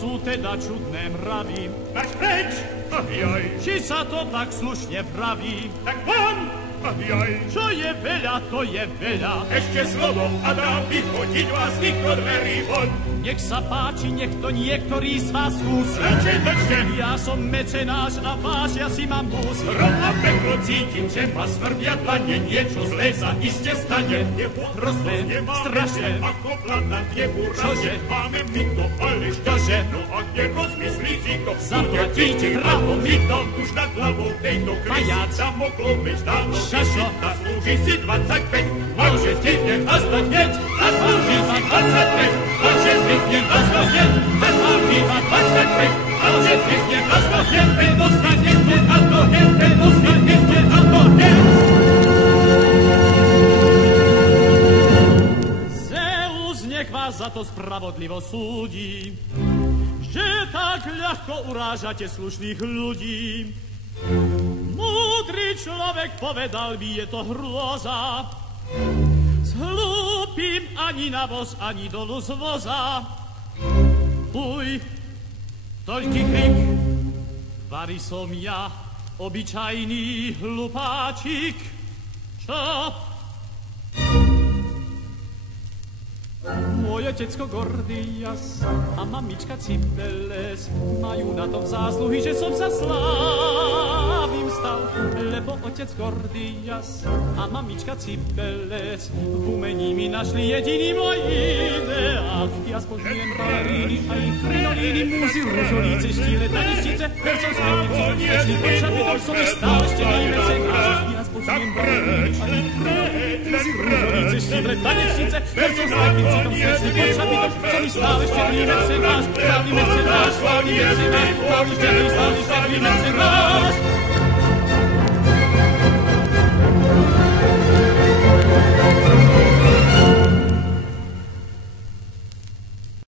sú teda čudné mravy. Marš preč! Jaj. Či sa to tak slušne praví? Tak von! Jaj. Čo je veľa, to je veľa. Ešte slovo a dám vychodiť vás nikto dverí von. Nech sa páči, nech to niektorý z vás skúsi. Radšej držte. Ja som mecenáš a váš, ja si mám músi. Rom a peklo cítim, že ma svrbia dlane, niečo zlé sa iste stane. Hrozné, strašné. Ako plata nebu Čože? Máme my to, ale šťaže. No a kde rozmyslí si to? Zaplatíte právo my to. Už nad hlavou tejto krysy Pajac. zamoklo veď dávno. Šašo. Zaslúži si 25. Môže stihne nastať hneď. Zaslúži si 25. Môže stihne nastať hneď. Zaslúži si 25. Môže stihne nastať hneď. Dostane hneď a to hneď. Dostane hneď a to hneď. Zeus nech vás za to spravodlivo súdi, že tak ľahko urážate slušných ľudí. Múdry človek povedal by, je to hrôza. S hlúpým ani na voz, ani dolu z voza. Fuj, toľký krik, vari som ja, obyčajný hlupáčik. Čo? Moje decko Gordias a mamička Cibeles majú na tom zásluhy, že som sa slávnym stal, lebo otec Gordias a mamička Cibeles v umení mi našli jediný môj ideál. Ja spožujem balíny, aj krinolíny, múzy, ruzolíce, štíle, taništice, percov, sklepnici, rozkočný, počapitom som ich stále ešte nejmecenáš. Ja spožujem balíny, aj krinolíny, múzy, ruzolíce, štíle, taništice, percov, sklepnici, tom slečný počapitom som ich stále ešte nejmecenáš. Slávny mecenáš, slávny mecenáš, slávny šťastný, slávny šťastný mecenáš.